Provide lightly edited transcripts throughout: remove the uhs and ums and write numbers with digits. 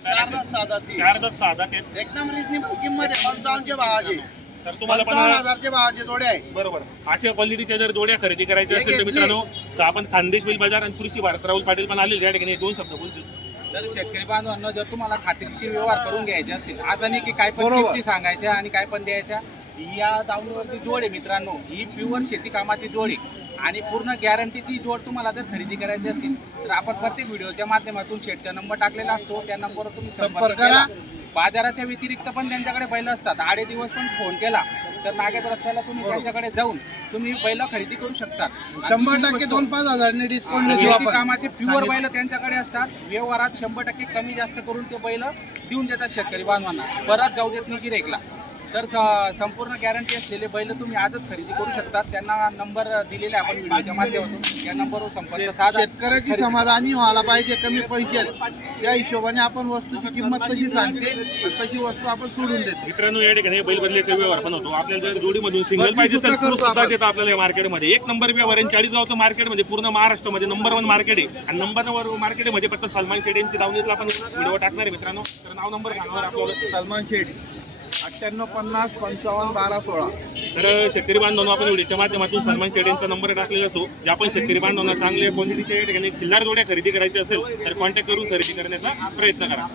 4-10 एकदम रिजनेबल किंमत आहे 55च्या भावाची. तर तुम्हाला 55,000च्या भावाची जोड्या आहे. बरोबर अशा क्वालिटीच्या जर जोड्या खरेदी करायच्या असेल तर मित्रांनो तर आपण खानदेश बैल बाजार आणि कृषी भारत राहुल पाटील पण आलेले या ठिकाणी 2 शब्द बोलतील. तर शेतकरी बांधवांना जर तुम्हाला खात्रीशीर व्यवहार करून घ्यायचे असेल असं नाही की काय पण किमती सांगायच्या आणि काय पण द्यायच्या. या दावणीवरती जोड आहे मित्रांनो, ही प्युअर शेती कामाची जोड आहे आणि पूर्ण गॅरंटीची जोड तुम्हाला जर खरेदी करायची असेल तर आपण प्रत्येक व्हिडिओच्या माध्यमातून शेटचा नंबर टाकलेला असतो, त्या नंबरवर तुम्ही संपर्क करा. बाजाराच्या व्यतिरिक्त पण त्यांच्याकडे बैल असतात. 8 दिवस पण फोन केला तर नागेत रस्त्याला तुम्ही त्यांच्याकडे जाऊन तुम्ही बैल खरेदी करू शकता. 100% 2-5 हजारांनी डिस्काउंट देतो आपण. कामाचे प्युअर बैल त्यांच्याकडे असतात. व्यवहारात 100% कमी जास्त करून ते बैल देऊन देतात शेतकरी बांधवांना, परत जाऊ देत नाही गिऱ्हाईकला. तर संपूर्ण गॅरंटी असलेले बैल तुम्ही आजच खरेदी करू शकतात. त्यांना नंबर दिलेला आपण व्हिडिओच्या माध्यमातून या नंबरवर संपर्क साधा. शेतकऱ्याची समाधानी व्हायला पाहिजे कमी पैशात, त्या हिशोबाने आपण वस्तूची किंमत तशी सांगते तशी वस्तू आपण सोडून देतो. मित्रांनो या ठिकाणी बैल बदल्याचा व्यवहार पण होतो. आपल्याला जर जोडीमधून सिंगल पाहिजे तर सुद्धा देतो आपल्याला मार्केटमध्ये. 1 नंबर व्यवहार आहे. 40गावचं मार्केटमध्ये पूर्ण महाराष्ट्रामध्ये नंबर 1 मार्केट आहे आणि नंबर 1 मार्केटमध्ये फक्त सलमान शेठ यांची दावणीतला आपण व्हिडिओ टाकणार आहे मित्रांनो. तर नाव नंबर सांगणार आपल्याला सलमान शेठ 9850 55 12 16. तर शेतकरी बांधवांना आपण व्हिडिओच्या माध्यमातून सलमान शेठ यांचा नंबर टाकलेला असो. जे आपण शेतकरी बांधवांना चांगल्या क्वालिटीच्या या ठिकाणी चिल्लार जोड्या खरेदी करायची असेल तर कॉन्टॅक्ट करून खरेदी करण्याचा प्रयत्न करा.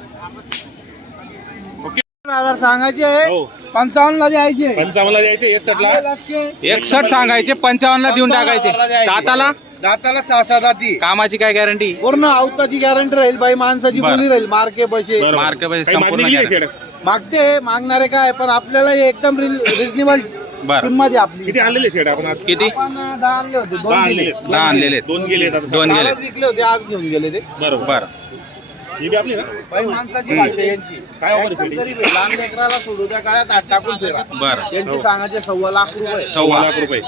ओके 1000 सांगायचे आहे, हो 55 ला द्यायचे. 55 ला द्यायचे, 61 ला 61 सांगायचे, 55 ला देऊन टाकायचे. दाताला दाताला 6 दाती. कामाची काय गॅरंटी? पूर्ण अवताची गॅरंटी राहील, बाई माणसाची बोली राहील. मार्के पैसे मार्के पैसे काही मागणी संपूर्ण केली आहे शेठ? मागते, मागणारे काय, पण आपल्याला हे एकदम रिजनेबल बरं. किंमत आहे आपली. किती आणलेले शेठ आपण आज? किती? आपण 10 आणले होते, 2 दिले. 10 आणलेले, 2 गेले आता. 2 गेले. कालच विकले होते, आज घेऊन गेले ते. बरोबर. ही बी आपली ना? बाई माणसाची भाषा यांची. काय ऑफर एकदम केली? गरीब आहे. लहान लेकराला सोडू त्या काळात हात टाकून फिरा. बरं. यांची सांगायचे 1.25 लाख रुपये. 1.25 लाख रुपये.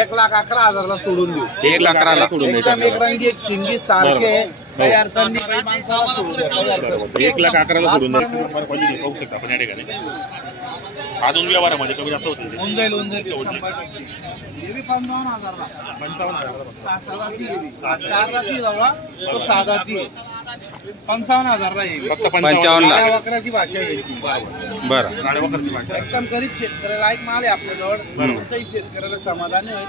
1,11,000 सोडून देऊ. 1,11,000 ला सोडून द्यायचं एकदम एक आपल्याला. रंगी, एक शिंगी सारखे काही अडचण नाही. बाई माणसाला सोडू द्या, काही अडचण नाही. 1,11,000 ला सोडून द्यायचं. नंबर क्वालिटी पाहू शकता आपण या ठिकाणी. अजून व्यवहारामध्ये कमी जास्त होतील. होऊन जाईल, होऊन जाईल. 100%. हे बी 55,000 ला. 55,000 तो साधा ती 55,000 ला येईल. फक्त 55 ला. गाड्या वकराची भाषा आहे याची. बरं. गाड्यावरची भाषा. एकदम गरीब शेतकऱ्याला एक माल आहे आपल्याजवळ. कोणत्याही शेतकऱ्याला समाधानी होईल.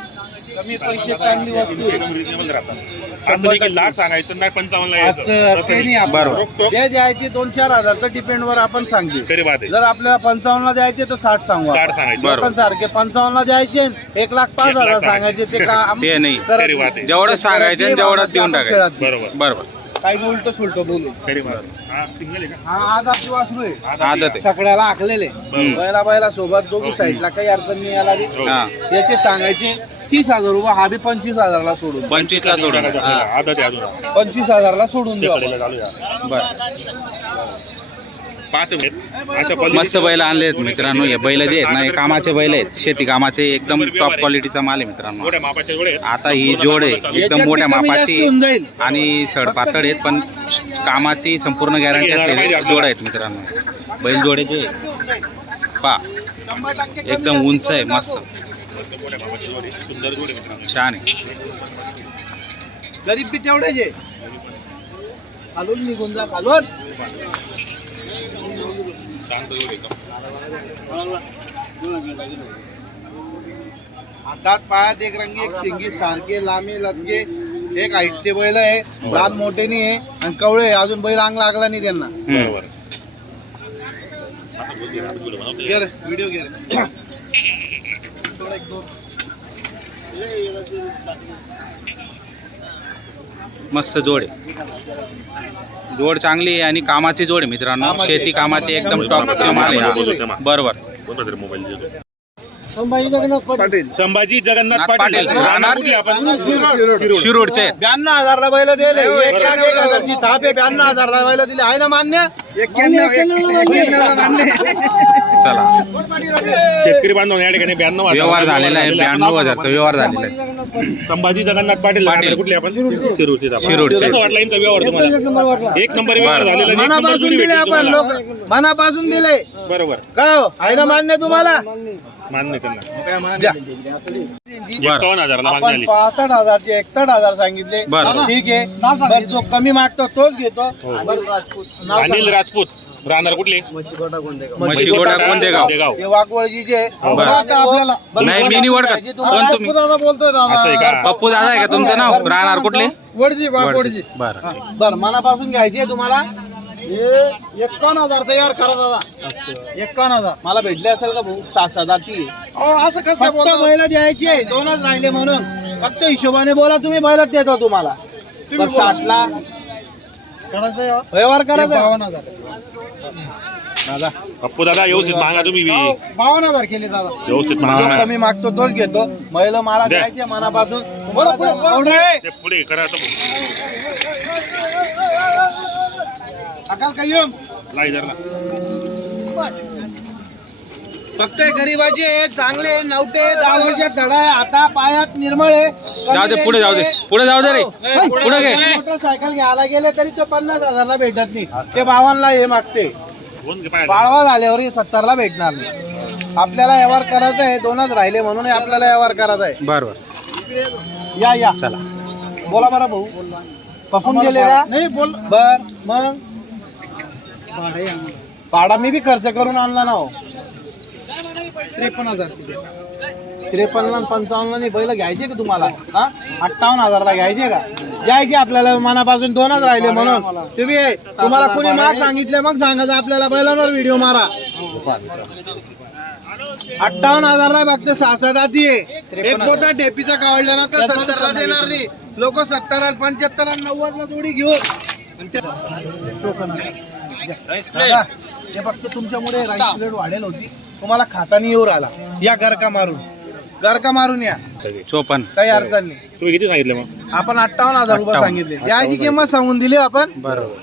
कमी पैसे चांगली वस्तू आहे. एकदम रिजनेबल राहतात. असं नाही की लाख सांगायचं नाही 55 ला यायचं. असं ते नाही आपण. बरोबर. जे द्यायचे 2-4 हजार तर डिपेंड वर आपण सांगतो. खरी बात आहे. जर आपल्याला 55 ला द्यायचे तर 60 सांगू. 60 सांगायचे. लोकांसारखे 55 ला द्यायचे 1,05,000 सांगायचे ते काम ते नाही. करत खरी नाही. बात आहे. जेवढं सांगायचं आणि तेवढं देऊन आपण खेळत टाकायचं. नाही. बरोबर. बरोबर. काही उलट सुलट बोलू. खरी बात आहे. हा सिंगल आहे का? हा आज आपली वासरू आहे. आदत आहे. सगळ्याला आखलेले बैला सोबत दोघी साईडला काही अडचण नाही याला बी. हो. हा. याचे सांगायचे 30,000 रुपये. हा बी 25,000 ला सोडून 25 ला सोडून. आदत आहे अजून. 25,000 ला सोडून देऊ आपण. चालू आहे. बरं. 5 आहेत. अशा मस्त क्वालिटी बैल आणले आहेत मित्रांनो. हे बैल जे आहेत ना, हे कामाचे बैल आहेत, शेती कामाचे. एकदम टॉप क्वालिटीचा माल आहे मित्रांनो. मोठ्या मापाचे जोडे आहेत. आता ही जोड आहे एकदम याच्यात मोठ्या बी कमी जास्त मापाची होऊन जाईल. आणि सडपातळ आहेत, पण कामाची संपूर्ण गॅरंटी असलेली जोड आहेत मित्रांनो. बैल जोड्याचे पा एकदम उंच आहे, मस्त मोठ्या मापाचे जोडे. सुंदर जोडे मित्रांनो. छान आहे. गरीब बी तेवढेच आहे. खालून निघून जा, खालून. शांत जोडे एकदम. हातात पायात एक रंगी, एक शिंगी सारखे लांबे लटके. एक हाईटचे बैल आहे, लहान मोठे नाही आहे आणि कवळे आहे. अजून बैल अंग लागला नाही त्यांना. बरोबर. आता बोलते, आता बोलू म्हणा. घे रे, व्हिडिओ घे रे. मस्त जोड आहे. जोड चांगली आहे आणि कामाची जोड आहे मित्रांनो. शेती कामाची एकदम टॉप माल आहे. बरोबर. कोणता तरी मोबाईल देतो. संभाजी जगन्नाथ पाटील. संभाजी जगन्नाथ पाटील. पाटील. राहणार कुठे आपण? शिरोडचे आहेत. 92,000 ला बैल दिले. 1,000ची थाप आहे. 92,000 ला बैल दिले. आहे ना मान्य? 91 ला मान्य. चला, शेतकरी बांधव या ठिकाणी 92,000 व्यवहार झालेला आहे. 92,000चा व्यवहार झालेला आहे. संभाजी जगन्नाथ पाटील. राहणार कुठले आपण? शिरूरचे. शिरूरचे. कसं वाटला यांचा व्यवहार तुम्हाला? 1 नंबर व्यवहार झालेला. आणि 1 नंबर मनापासून जोडी दिले भेटली आपण. तुम्हाला. लोक मनापासून दिले. बरोबर. का हो? आहे ना मान्य तुम्हाला? मान्य त्यांना. द्या. 51,000 ला मागणी आपण आली. 65,000 चे 61,000 सांगितले. बरं. ठीक आहे. बरं, जो कमी मागतो तोच घेतो. अनिल राजपूत राहणार कुठले म्हशीकोटा कोणते कोणतेगाव हे वाघवळजीचे आपल्याला नाही मी निवड का कोण तुम्ही असं आहे का पप्पू दादा आहे का तुमचं नाव राहणार कुठले वडजी वाघवडजी बरं बर मनापासून घ्यायची आहे तुम्हाला हे 51,000चा यार करा दादा 51,000 मला भेटले असेल का भाऊ 6-7 जाती असं कसं काय फक्त बोलता बैल द्यायची आहे 2च राहिले म्हणून फक्त हिशोबाने बोला तुम्ही बैलच देतो तुम्हाला तुम्ही बरं, 60ला करायचं आहे, हो? व्यवहार करायचा 52,000 पप्पू दादा व्यवस्थित मागा तुम्ही बी. 52,000 केले दादा व्यवस्थित जो मागा कमी मागतो तोच घेतो महिला मला द्या. द्यायचे मनापासून ते पुढे करा आता अकाल काय येऊन लाई धरला फक्त गरीबाचे आहे, चांगले आहे, नवटे 10 वर्षात धडा आहे हाता पायात निर्मळ आहे जाऊ दे पुढे जाऊ दे पुढे जाऊ दे रे पुढे घे मोटरसायकल घ्यायला गेले तरी तो 50,000ला भेटत नाही ते 52ला हे मागते कोण घे पाहिजे बाळवा झाल्यावर 70ला भेटणार नाही आपल्याला व्यवहार करायचा आहे 2च राहिले म्हणून आपल्याला व्यवहार करायचा आहे बरोबर या चला बोला बरं भाऊ पसंत गेले का नाही बोल बर मग भाडा मी बी खर्च करून आणला ना हो 53,000 53 आणि 55 नाही बैल घ्यायचे का तुम्हाला हा 58,000ला घ्यायचे का घ्यायचे आपल्याला मनापासून 2च राहिले म्हणून तुम्ही तुम्हाला कोणी माग सांगितले मग सांगायचं आपल्याला बैलांवर व्हिडिओ मारा 58,000ला फक्त 6-7 आधी आहे एक मोठा ढेपीचा काढला ना तर 70ला देणार नाही लोक 70 75 आणि 90ला जोडी घेऊन दादा, हे फक्त तुमच्यामुळे राईस प्लेट वाढेल होती तुम्हाला खातानी येऊ आला या गरका मारून या 54 काही अडचण नाही तुम्ही किती सांगितले मग आपण 58,000 रुपये सांगितले याची किंमत सांगून दिली आपण बरोबर